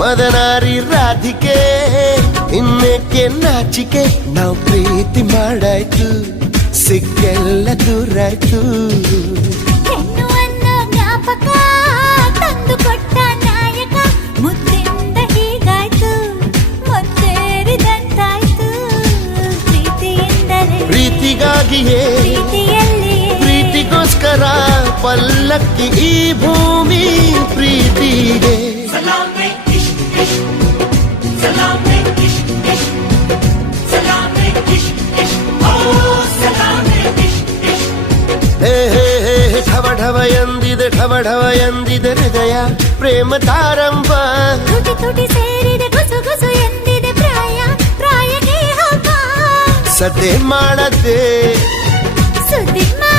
ಮದನಾರಿ ರಾಧಿಕೆ ಇನ್ನೇಕೆ ನಾಚಿಕೆ ನಾವು ಪ್ರೀತಿ ಮಾಡಾಯ್ತು ಸಿಕ್ಕೆಲ್ಲ ದೂರಾಯ್ತು ಹೆಣ್ಣು ಅನ್ನೋ ಜ್ಞಾಪಕ ತಂದು ಕೊಟ್ಟ ನಾಯಕ ಮುದ್ದಿಂದ ಹೀಗಾಯ್ತು ಮುತ್ತೇರಿದಂತಾಯ್ತು ಪ್ರೀತಿಯಿಂದಲೇ ಪ್ರೀತಿಗಾಗಿಯೇ ಪ್ರೀತಿಯಲ್ಲಿ ಪ್ರೀತಿಗೋಸ್ಕರ ಪಲ್ಲಕ್ಕಿ ಈ ಭೂಮಿ ಪ್ರೀತಿಗೆ ಢವ ಢವ ಎಂದಿದೆ ಢವ ಢವ ಎಂದಿದೆ ಹೃದಯ ಪ್ರೇಮ ತಾರಂಭ ತುಟಿ ತುಟಿ ಸೇರಿದೆ ಗುಸು ಗುಸು ಎಂದಿದೆ ಪ್ರಾಯ ಪ್ರಾಯಕ್ಕೆ ಹಬ್ಬ ಸದ್ದೆ ಮಾಡದೆ ಸುದ್ದಿ